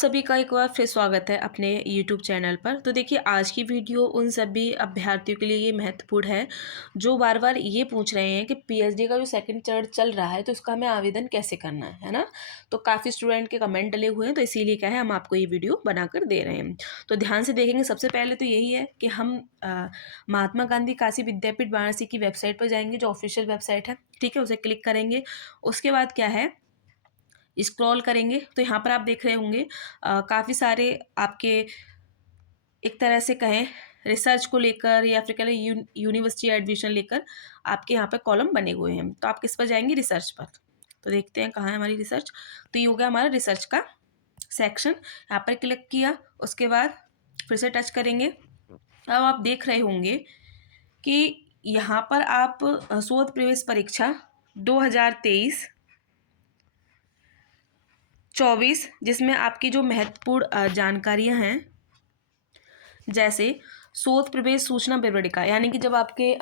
सभी का एक बार फिर स्वागत है अपने YouTube चैनल पर। तो देखिए, आज की वीडियो उन सभी अभ्यर्थियों के लिए ये महत्वपूर्ण है जो बार बार ये पूछ रहे हैं कि पीएचडी का जो सेकंड चरण चल रहा है तो उसका हमें आवेदन कैसे करना है ना। तो काफ़ी स्टूडेंट के कमेंट डले हुए हैं, तो इसीलिए क्या है, हम आपको ये वीडियो बनाकर दे रहे हैं। तो ध्यान से देखेंगे। सबसे पहले तो यही है कि हम महात्मा गांधी काशी विद्यापीठ वाराणसी की वेबसाइट पर जाएंगे, जो ऑफिशियल वेबसाइट है, ठीक है, उसे क्लिक करेंगे। उसके बाद क्या है, स्क्रॉल करेंगे तो यहाँ पर आप देख रहे होंगे काफ़ी सारे आपके, एक तरह से कहें, रिसर्च को लेकर या फिर कह लें यूनिवर्सिटी एडमिशन लेकर आपके यहाँ पे कॉलम बने हुए हैं। तो आप किस पर जाएंगे, रिसर्च पर। तो देखते हैं कहाँ है हमारी रिसर्च। तो ये हो गया हमारा रिसर्च का सेक्शन। यहाँ पर क्लिक किया, उसके बाद फिर से टच करेंगे। अब आप देख रहे होंगे कि यहाँ पर आप शोध प्रवेश परीक्षा 2023-24, जिसमें आपकी जो महत्वपूर्ण जानकारियां हैं, जैसे शोध प्रवेश सूचना विवरणिका, यानी कि जब आपके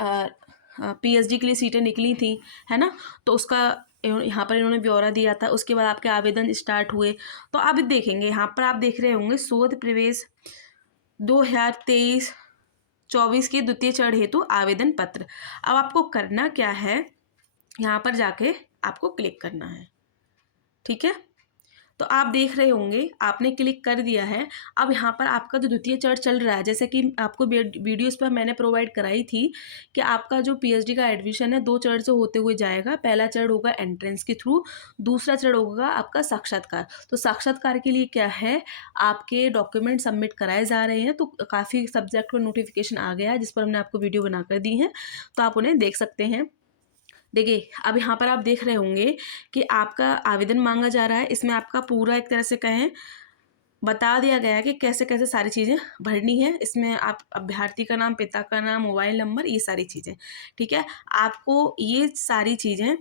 पीएचडी के लिए सीटें निकली थी, है ना, तो उसका यहाँ पर इन्होंने ब्यौरा दिया था। उसके बाद आपके आवेदन स्टार्ट हुए। तो अब देखेंगे, यहाँ पर आप देख रहे होंगे शोध प्रवेश 2023-24 के द्वितीय चरण हेतु आवेदन पत्र। अब आपको करना क्या है, यहाँ पर जाके आपको क्लिक करना है, ठीक है। तो आप देख रहे होंगे आपने क्लिक कर दिया है। अब यहाँ पर आपका जो द्वितीय चरण चल रहा है, जैसे कि आपको वीडियोस पर मैंने प्रोवाइड कराई थी कि आपका जो पीएचडी का एडमिशन है 2 चरण से होते हुए जाएगा। पहला चरण होगा एंट्रेंस के थ्रू, दूसरा चरण होगा आपका साक्षात्कार। तो साक्षात्कार के लिए क्या है, आपके डॉक्यूमेंट सबमिट कराए जा रहे हैं। तो काफ़ी सब्जेक्ट पर नोटिफिकेशन आ गया है, जिस पर हमने आपको वीडियो बनाकर दी है, तो आप उन्हें देख सकते हैं। देखिए, अब यहाँ पर आप देख रहे होंगे कि आपका आवेदन मांगा जा रहा है। इसमें आपका पूरा, एक तरह से कहें, बता दिया गया है कि कैसे कैसे सारी चीज़ें भरनी है। इसमें आप अभ्यर्थी का नाम, पिता का नाम, मोबाइल नंबर, ये सारी चीज़ें, ठीक है। आपको ये सारी चीज़ें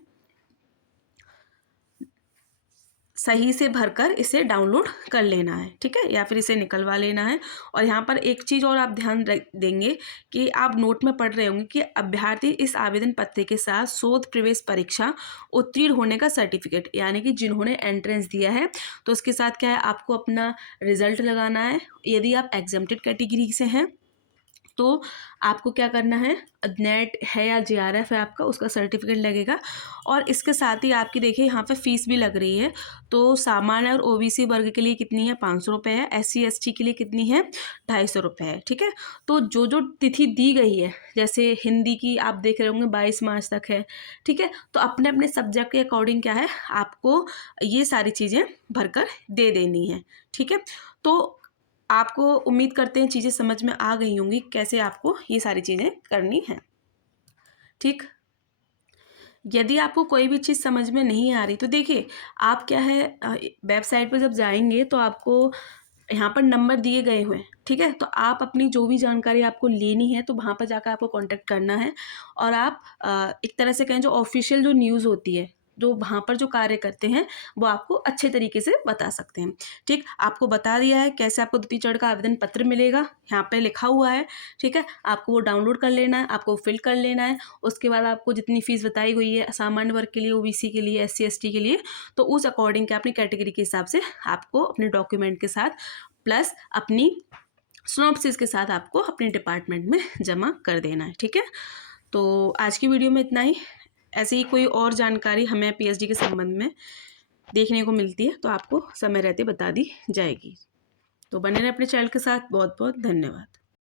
सही से भरकर इसे डाउनलोड कर लेना है, ठीक है, या फिर इसे निकलवा लेना है। और यहाँ पर एक चीज़ और आप ध्यान देंगे कि आप नोट में पढ़ रहे होंगे कि अभ्यर्थी इस आवेदन पत्र के साथ शोध प्रवेश परीक्षा उत्तीर्ण होने का सर्टिफिकेट, यानी कि जिन्होंने एंट्रेंस दिया है, तो उसके साथ क्या है, आपको अपना रिजल्ट लगाना है। यदि आप एग्जेम्प्टेड कैटेगरी से हैं तो आपको क्या करना है, नेट है या जेआरएफ है आपका, उसका सर्टिफिकेट लगेगा। और इसके साथ ही आपकी देखिए यहाँ पे फीस भी लग रही है। तो सामान्य और ओबीसी वर्ग के लिए कितनी है, 500 रुपये है। एससी एसटी के लिए कितनी है, 250 रुपये है, ठीक है। तो जो जो तिथि दी गई है, जैसे हिंदी की आप देख रहे होंगे 22 मार्च तक है, ठीक है। तो अपने अपने सब्जेक्ट के अकॉर्डिंग क्या है, आपको ये सारी चीज़ें भरकर दे देनी है, ठीक है। तो आपको, उम्मीद करते हैं, चीज़ें समझ में आ गई होंगी कैसे आपको ये सारी चीज़ें करनी है, ठीक। यदि आपको कोई भी चीज़ समझ में नहीं आ रही तो देखिए, आप क्या है, वेबसाइट पर जब जाएंगे तो आपको यहाँ पर नंबर दिए गए हुए हैं, ठीक है। तो आप अपनी जो भी जानकारी आपको लेनी है तो वहाँ पर जाकर आपको कांटेक्ट करना है। और आप एक तरह से कहें, जो ऑफिशियल जो न्यूज़ होती है, जो वहाँ पर जो कार्य करते हैं, वो आपको अच्छे तरीके से बता सकते हैं, ठीक। आपको बता दिया है कैसे आपको द्वितीय चरण का आवेदन पत्र मिलेगा, यहाँ पे लिखा हुआ है, ठीक है। आपको वो डाउनलोड कर लेना है, आपको फिल कर लेना है। उसके बाद आपको जितनी फीस बताई हुई है सामान्य वर्ग के लिए, ओबीसी के लिए, एससी एसटी के लिए, तो उस अकॉर्डिंग के अपनी कैटेगरी के हिसाब से आपको अपने डॉक्यूमेंट के साथ प्लस अपनी सिनॉप्सिस के साथ आपको अपने डिपार्टमेंट में जमा कर देना है, ठीक है। तो आज की वीडियो में इतना ही। ऐसे ही कोई और जानकारी हमें पीएचडी के संबंध में देखने को मिलती है तो आपको समय रहते बता दी जाएगी। तो बने रहे अपने चैनल के साथ। बहुत बहुत धन्यवाद।